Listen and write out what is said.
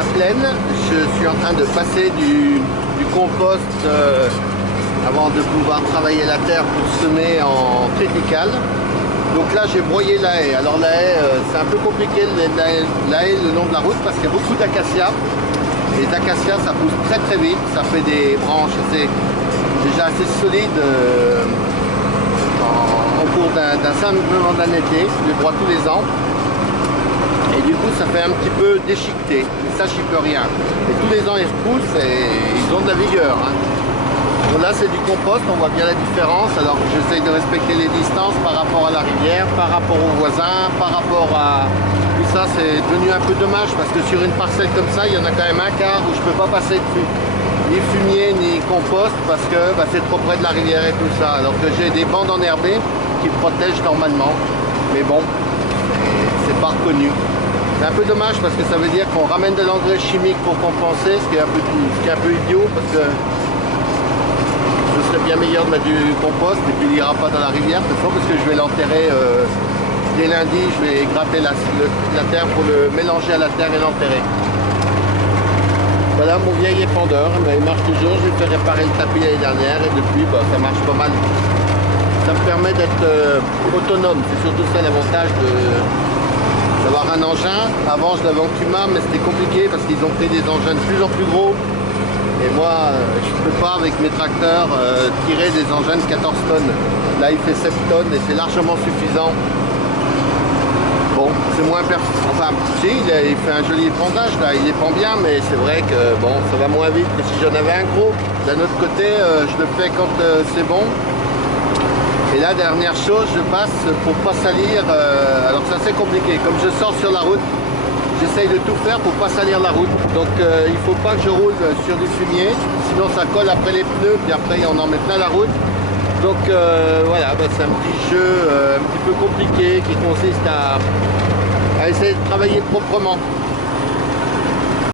la plaine. Je suis en train de passer du compost avant de pouvoir travailler la terre pour semer en triticale. Donc là j'ai broyé la haie. Alors la haie c'est un peu compliqué la haie le long de la route parce qu'il y a beaucoup d'acacias. Les acacias ça pousse très vite, ça fait des branches déjà assez solides en cours d'un simplement d'un été. Je les broie tous les ans. Et du coup ça fait un petit peu déchiqueté. Mais ça j'y peux rien. Et tous les ans ils repoussent et ils ont de la vigueur. Hein. Donc là c'est du compost, on voit bien la différence. Alors j'essaye de respecter les distances par rapport à la rivière, par rapport aux voisins, par rapport à... Tout ça c'est devenu un peu dommage parce que sur une parcelle comme ça, il y en a quand même un quart où je ne peux pas passer dessus. Ni fumier, ni compost parce que c'est trop près de la rivière et tout ça. Alors que j'ai des bandes enherbées qui protègent normalement. Mais bon, c'est pas reconnu. C'est un peu dommage parce que ça veut dire qu'on ramène de l'engrais chimique pour compenser, ce qui est un peu idiot parce que ce serait bien meilleur de mettre du compost et puis il n'ira pas dans la rivière, c'est parce que je vais l'enterrer dès lundi, je vais gratter la terre pour le mélanger à la terre et l'enterrer. Voilà mon vieil épandeur, mais il marche toujours, je lui ai fait réparer le tapis l'année dernière et depuis ça marche pas mal. Ça me permet d'être autonome, c'est surtout ça l'avantage d'avoir un engin. Avant je l'avais en Cuma mais c'était compliqué parce qu'ils ont fait des engins de plus en plus gros. Et moi, je ne peux pas avec mes tracteurs tirer des engins de 14 tonnes. Là, il fait 7 tonnes et c'est largement suffisant. Bon, c'est moins enfin, si, il fait un joli épandage là, il épand bien, mais c'est vrai que bon, ça va moins vite que si j'en avais un gros. D'un autre côté, je le fais quand c'est bon. Et là, dernière chose, je passe pour pas salir. Alors c'est assez compliqué. Comme je sors sur la route, j'essaye de tout faire pour pas salir la route. Donc il faut pas que je roule sur du fumier, sinon ça colle après les pneus, puis après on en met plein la route. Donc voilà, c'est un petit jeu un petit peu compliqué qui consiste à essayer de travailler proprement.